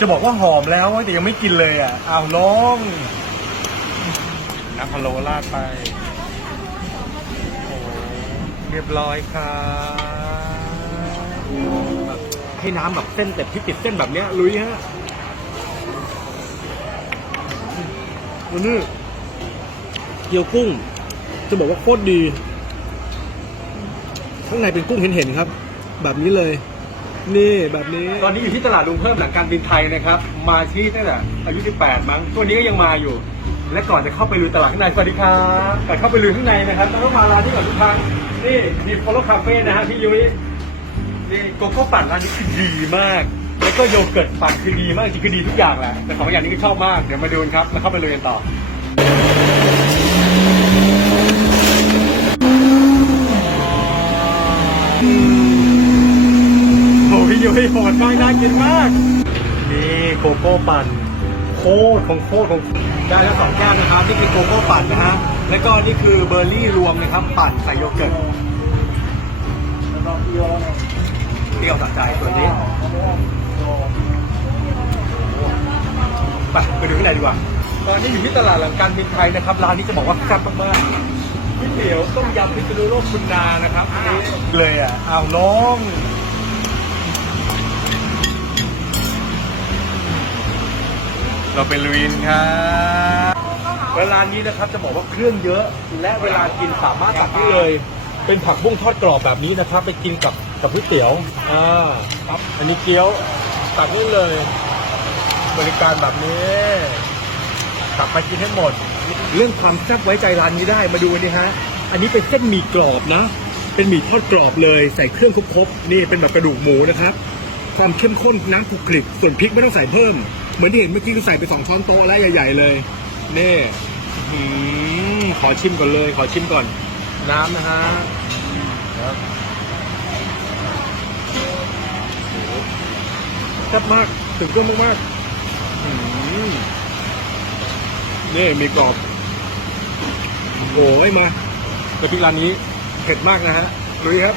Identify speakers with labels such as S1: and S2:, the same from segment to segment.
S1: จะบอกว่าหอมแล้วแต่ยังไม่กินเลยอะอ้าวน้องน้ำพะโล้ราดไปโอ้เรียบร้อยครับแบบให้น้ำแบบเส้นแต่ที่ติดเส้นแบบเนี้ยลุยฮะวันนี้เกี๊ยวกุ้ง จะบอกว่าโคตรดี ข้างในเป็นกุ้งเห็นๆครับ แบบนี้เลย นี่แบบนี้ตอนนี้อยู่ที่ตลาดลุงเพิ่มหลังการบินไทยนะครับ มาที่ตั้งแต่อายุ18มั้งตัวนี้ก็ยังมาอยู่ และก่อนจะเข้าไปลุยตลาดข้างในสวัสดีครับก่อนเข้าไปลุยข้างในนะครับต้องมาร้านนี้ก่อนทุกครั้งนี่มีฟอลล่คาเฟ่นะฮะพี่ยุ้ยนี่โกโก้ปั่นร้านนี้คือดีมาก แล้วก็โยเกิร์ตปั่นคือดีมากจริงคือดีทุกอย่างแหละแต่สองอย่างนี้ก็ชอบมากเดี๋ยวมาดูกันครับแล้วเข้าไปลุยกันต่อ โอ้พี่ยุ้ยโหดมากน่ากินมาก นี่โกโก้ปั่น โคตรของโคตรของได้แล้วสองแก้วนะครับนี่คือโกโก้ปั่นนะฮะแล้วก็นี่คือเบอร์รี่รวมนะครับ ปั่นใส่โยเกิร์ตเปรี้ยวสะใจส่วนนี้ไปไปดูข้างในดีกว่า ตอนนี้อยู่ที่ตลาดหลังการบินไทยนะครับร้านนี้จะบอกว่าแซ่บมากๆก๋วยเตี๋ยวต้มยำพิซซ่าโลกคุณนานะครับนี่เลยอะอ้าวน้อง เราเป็นลุยนครับเวลานี้นะครับจะบอกว่าเครื่องเยอะ และเวลากินสามารถตักได้เลย เป็นผักบุ้งทอดกรอบแบบนี้นะครับ ไปกินกับกับก๋วยเตี๋ยวอ่าครับอันนี้เกี๊ยวตักได้เลย บริการแบบนี้ ตักไปกินให้หมด เรื่องความแซ่บไว้ใจร้านนี้ได้มาดูนี่ฮะอันนี้เป็นเส้นหมี่กรอบนะ เป็นหมี่ทอดกรอบเลยใส่เครื่องครบๆนี่เป็นแบบกระดูกหมูนะครับ ความเข้มข้นน้ำคลุกคลิกส่วนพริกไม่ต้องใส่เพิ่มเหมือนที่เห็นเมื่อกี้คือใส่ไปสองช้อนโต๊ะแล้วใหญ่ ๆ เลยนี่อื้อหือขอชิมก่อนเลย ขอชิมก่อน น้ำนะฮะครับโอ้โหแซ่บมากถึงเครื่องมากๆอื้อหือนี่มีกรอบโอ้ยมาแต่พริกร้านนี้เผ็ดมากนะฮะลุยครับ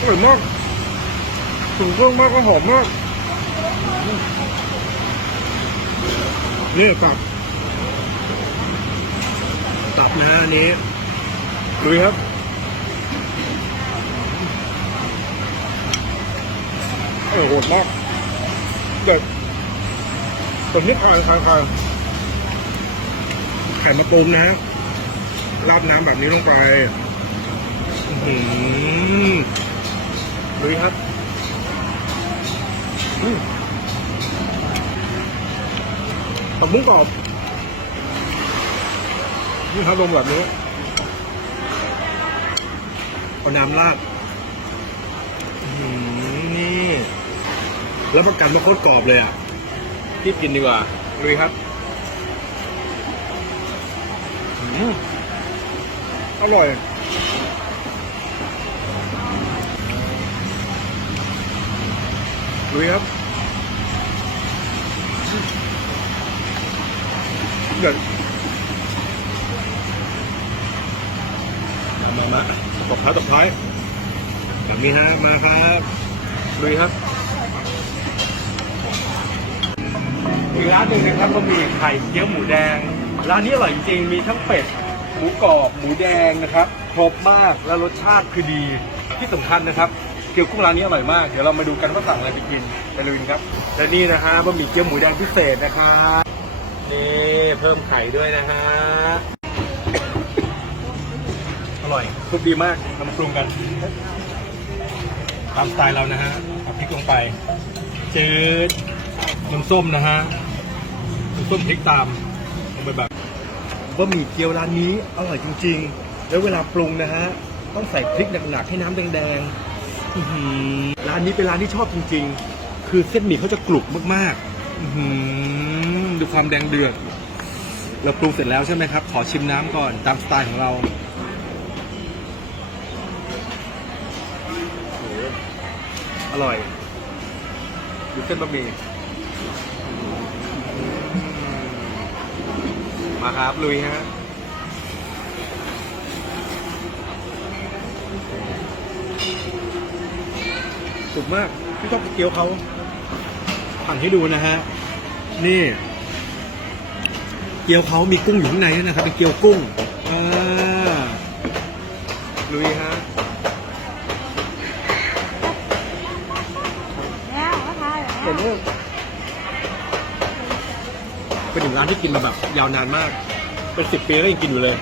S1: อร่อยมากถึงเครื่องมากก็หอมมาก นี่ตับ ตับนะอันนี้ดูครับโอ้โหโหดมากเด็ดส่วนนี้คานคานคานไข่มะตูมนะฮะราดน้ำแบบนี้ลงไป อื้อ หือลุยครับอืมผักบุ้งกรอบนี่ครับลงแบบนี้เอาน้ำราดอื้อหือนี่ แล้วประกันมาโคตรกรอบเลยอะรีบกินดีกว่าลุยครับอืมอร่อย ลุยครับเด็ดมามามาตบท้ายตบท้ายแบบนี้ฮะมาครับลุยครับอีกร้านหนึ่งนะครับก็มีไข่เกี๊ยวหมูแดง ร้านนี้อร่อยจริงมีทั้งเป็ดหมูกรอบหมูแดงนะครับ ครบมากและรสชาติคือดีที่สำคัญนะครับ กี๊ยวกุ้งร้านนี้อร่อยมาก เดี๋ยวเรามาดูกันว่าสั่งอะไรไปกินไปลุยกันครับ และนี่นะฮะบะหมี่เกี๊ยวหมูแดงพิเศษนะครับนี่เพิ่มไข่ด้วยนะฮะ อร่อยทุกดีมากนำปรุงกัน ตามสไตล์เรานะฮะเอาพริกลงไป จืดน้ำส้มนะฮะน้ำส้มพริกตามลงไปแบบบะหมี่เกี๊ยวร้านนี้อร่อยจริง ๆ แล้วเวลาปรุงนะฮะ ต้องใส่พริกหนักๆให้น้ำแดงๆ อื้อหือร้านนี้เป็นร้านที่ชอบจริงๆ คือเส้นหมี่เขาจะกรุบมากๆ อื้อหือดูความแดงเดือด เราปรุงเสร็จแล้วใช่ไหมครับ ขอชิมน้ำก่อนตามสไตล์ของเรา อร่อย ดูเส้นบะหมี่ มาครับ ลุยฮะ สุกมากพี่ชอบเกี๊ยวเขาหั่นให้ดูนะฮะ นี่ เกี๊ยวเขามีกุ้งอยู่ข้างในด้วยนะครับ เป็นเกี๊ยวกุ้งอ่าลุยฮะแล้วก็ทายแล้เห็นวไหมเป็นหนึ่งร้านที่กินมาแบบ ยาวนานมาก เป็นสิบปีแล้วยังกินอยู่เลย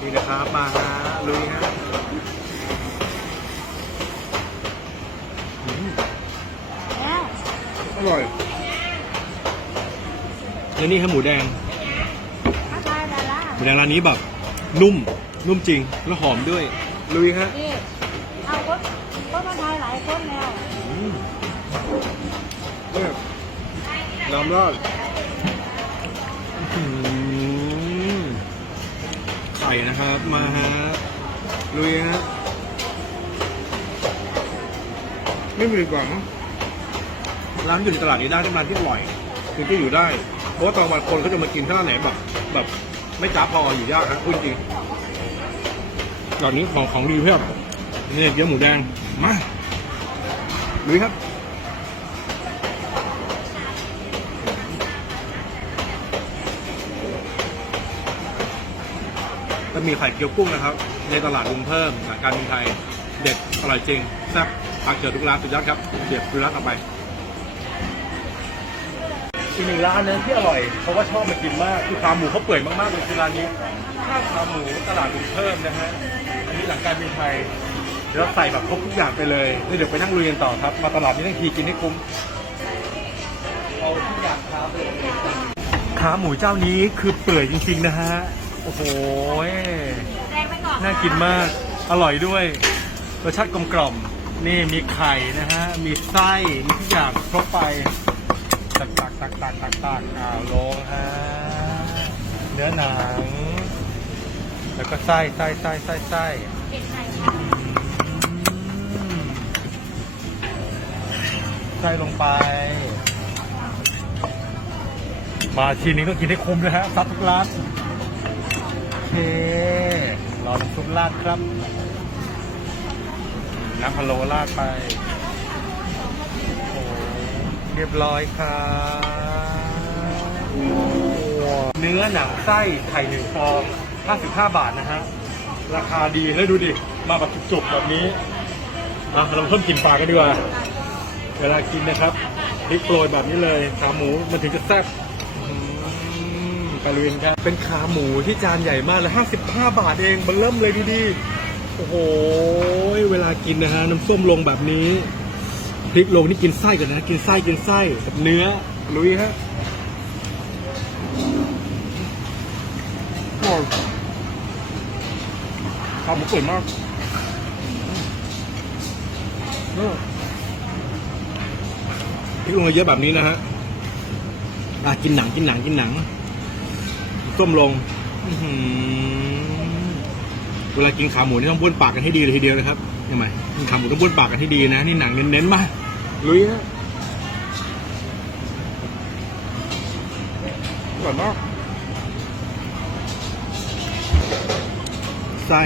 S1: นี่นะครับมาฮะลุยฮะอืม แล้ว อ ร่อยแล้วนี่ครับหมูแดงก็ทายแล้วล่ะหมูแดงร้านนี้แบบนุ่ม นุ่มจริง แล้วหอมด้วย ลุยฮะนี่
S2: เอาก็ก็มาทายหลายคนแล้วอืม
S1: เนี่ยน้ำราดอื้อหือไข่นะครับ มาฮะ ลุยฮะ ไม่มีก่อนมั้ง ร้านอยู่ในตลาดนี้ได้ที่มาที่อร่อยคือที่อยู่ได้ เพราะว่าตอนวันคนเขาจะมากินถ้าไหนแบบแบบไม่จ้าพออยู่ยากฮะพูดจริงตอนนี้ของของดีเพียบนี่เกี๊ยวหมูแดงมาลุยครับจะมีไข่เกี๊ยวกุ้งนะครับ ในตลาดลุงเพิ่มสายการบินไทย เด็ดอร่อยจริงแซ่บปากเจอทุกร้านสุดยอดครับเดี๋ยวดูร้านต่อไป อีกหนึ่งร้านนะที่อร่อยเพราะว่าชอบมากินมากคือขาหมูเขาเปื่อยมากๆเลยคือร้านนี้ข้าวขาหมูตลาดลุงเพิ่มนะฮะอันนี้หลังการบินไทยเดี๋ยวเราใส่แบบครบทุกอย่างไปเลยแล้วเดี๋ยวไปนั่งลุยกันต่อครับ มาตลาดนี้ทั้งทีกินให้คุ้มเอาทุกอย่างครับขาหมูเจ้านี้คือเปื่อยจริงๆนะฮะโอ้โหแดงไปก่อนน่ากินมากอร่อยด้วยรสชาติกลมกล่อมนี่มีไข่นะฮะมีไส้มีทุกอย่างครบไป ตักตักตักตักตักตักอ้าวลงฮะเนื้อหนัง แล้วก็ไส้ไส้ไส้ไส้ไส้เป็นไงอืมไส้ลงไป มาทีนี้ต้องกินให้คุ้มนะฮะซัดทุกร้านโอเครอน้ำซุปราดครับ น้ำพะโล้ราดไป เรียบร้อยครับเนื้อหนังไส้ไข่หนึ่งฟอง 55 บาทนะฮะ ราคาดีแล้วดูดิ มาแบบจุกๆแบบนี้อะเราเพิ่มกลิ่นปากกันดีกว่า เวลากินนะครับพริกโปรยแบบนี้เลยขาหมูมันถึงจะแซ่บอืมไปเรียนครับ เป็นขาหมูที่จานใหญ่มากเลย 55 บาทเองมันเริ่มเลยดีๆโอ้โห เวลากินนะฮะ น้ำส้มลงแบบนี้ พริกลงนี่กินไส้ก่อนนะ กินไส้กินไส้กับเนื้อลุยฮะอร่อยขาหมูเปิดมากเออพริกลงมาเยอะแบบนี้นะฮะอะกินหนังกินหนังกินหนังต้มลงอื้อหือเวลากินขาหมูนี่ต้องบ้วนปากกันให้ดีเลยทีเดียวนะครับทำไมกินขาหมูต้องบ้วนปากกันให้ดีนะ นี่หนังเน้นๆมา ลุยฮะอร่อยมากไส้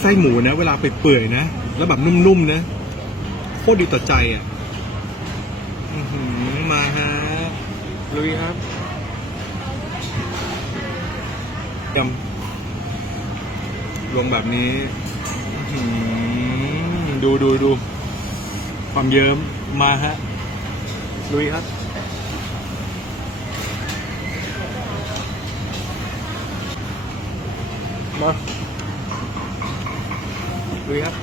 S1: ไส้หมูนะ เวลาไปเปื่อยๆนะ แล้วแบบนุ่มๆนะ โคตรดีต่อใจอะมาฮะลุยครับยำลงแบบนี้ ดูดูดู ความเยิ้มมาฮะลุยครับ มาลุยครับ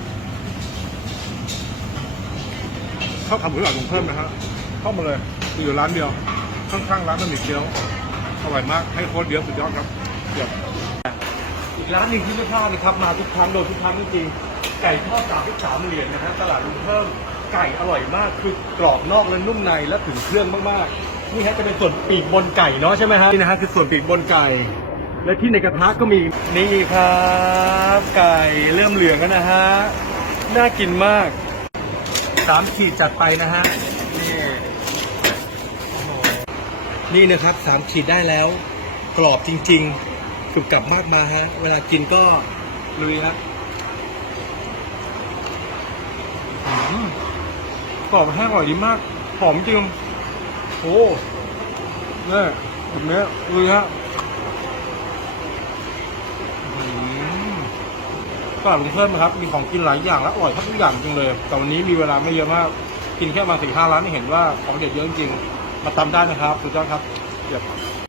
S1: เข้าทำหมูหลอดลงเพิ่มนะฮะเข้ามาเลยมีอยู่ร้านเดียว ข้างๆร้านบะหมี่เกี๊ยวอร่อยมากให้โค้ดเยอะสุดยอดครับเดี๋ยวอีกร้านหนึ่งที่ไม่พลาดนะครับมาทุกครั้งโดนทุกครั้งจริงๆไก่ทอดสามสิบสามเหรียญนะฮะตลาดลุงเพิ่ม ไก่อร่อยมากคือกรอบนอกและนุ่มในและถึงเครื่องมากๆ นี่ฮะจะเป็นส่วนปีกบนไก่เนาะใช่ไหมฮะนี่นะฮะคือส่วนปีกบนไก่ และที่ในกระทะก็มีนี่ครับไก่เริ่มเหลืองแล้วนะฮะน่ากินมากสามขีดจัดไปนะฮะนี่นี่นะครับสามขีดได้แล้ว กรอบจริงๆกรุบกรับมากมาฮะเวลากินก็ลุยครับ กรอบแห้งอร่อยดีมาก หอมจริง โอ้เนี่ยแบบนี้ดูฮะอื้อหือตลาดลุงเพิ่มนะครับ มีของกินหลายอย่างและอร่อยทุกอย่างจริงเลย แต่วันนี้มีเวลาไม่เยอะมาก กินแค่มาสี่ห้าร้านนี่เห็นว่าของเด็ดเยอะจริง มาตามได้นะครับสุดยอดครับเดี๋ยว